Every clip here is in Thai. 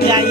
Yeah.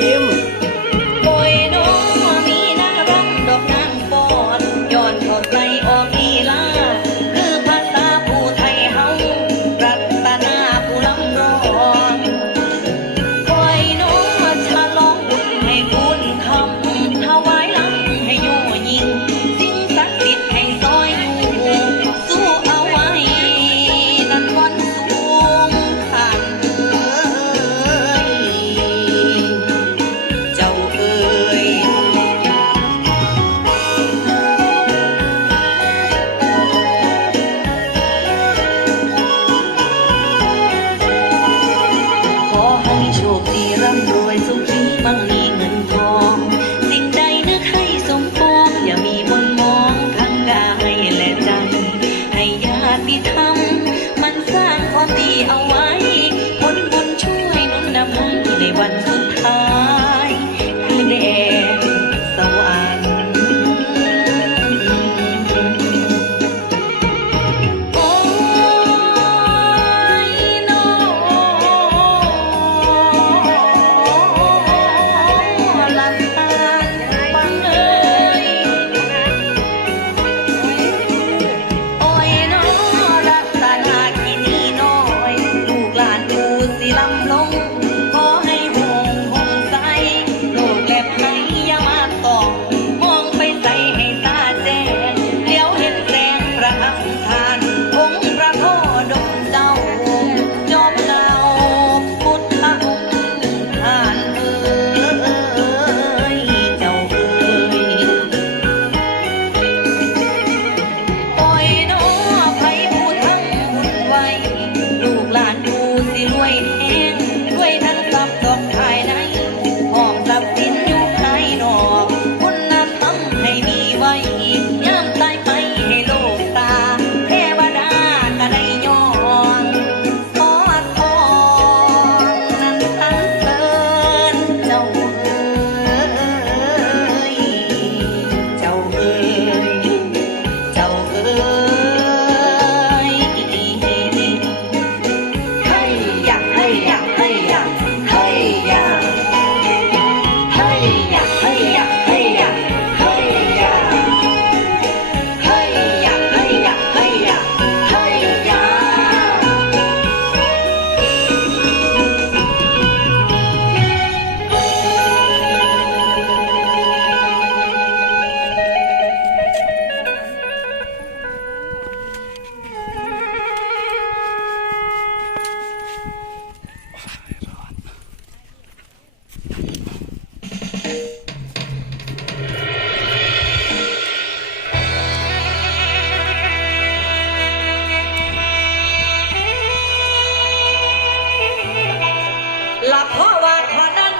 หลับพราว่าพอนั้น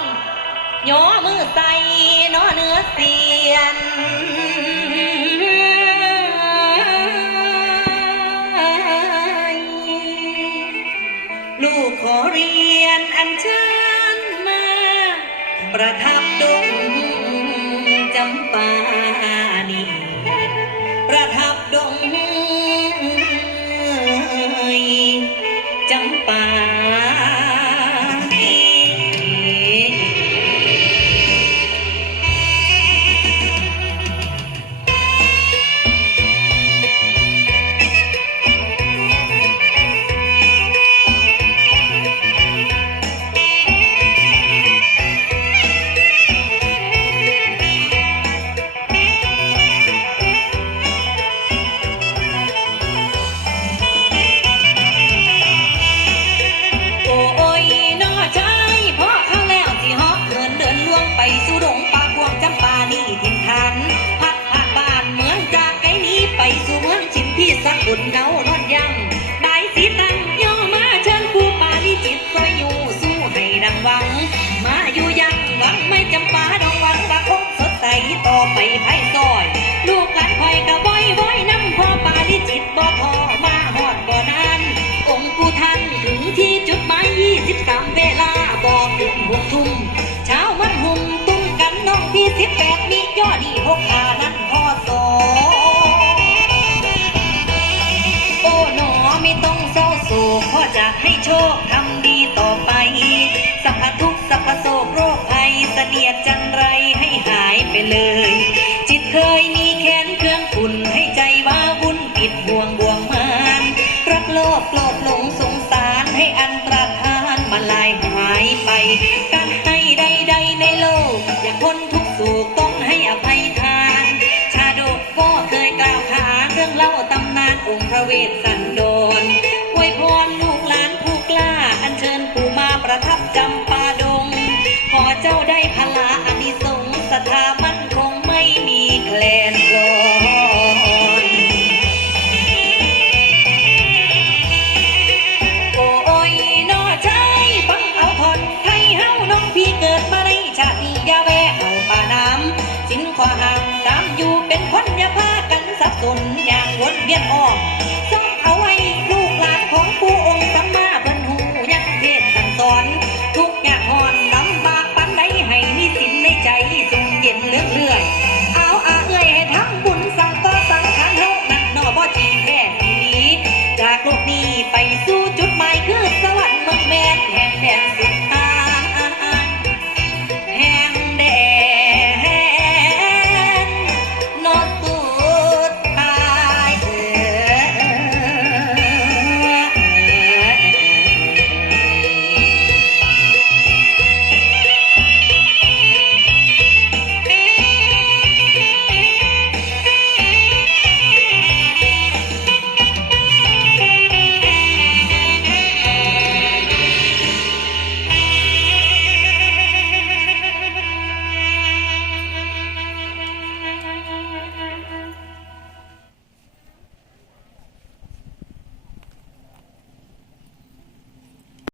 ย่อมือใส่เนื้อเสียน ขอเรียนอัญเชิญมา ประทับดงจำปานีประทับดงจำปา คทำดีต่อไปสัพทุกสัพโศกโรคภัยเสนียดจันไรให้หายไปเลย จิตเคยมีแขนเครื่องปุ่นให้ใจว่าบุญปิดบ่วงบ่วงมานรักโลกโลกหลงสงสารให้อันตรธานมาลายหายไป การให้ใดๆในโลก อย่าพ้นทุกสุขต้องให้อภัยทาน ชาดกก็เคยกล่าวขาเรื่องเล่าตำนานองค์พระเวสสันด ประทับจำปาดง ขอเจ้าได้พลาอานิสงส์ศรัทธามั่นคงไม่มีแคลนลอนโอ้ยนอชายฟังเอาทนไทยเฮาน้องพี่เกิดมาในชาตินี้ยาแวะเอาป่าน้ำสินขวาห่างตามอยู่เป็นคนอย่าพากันสับสนอย่างวนเวียนออกสอง hands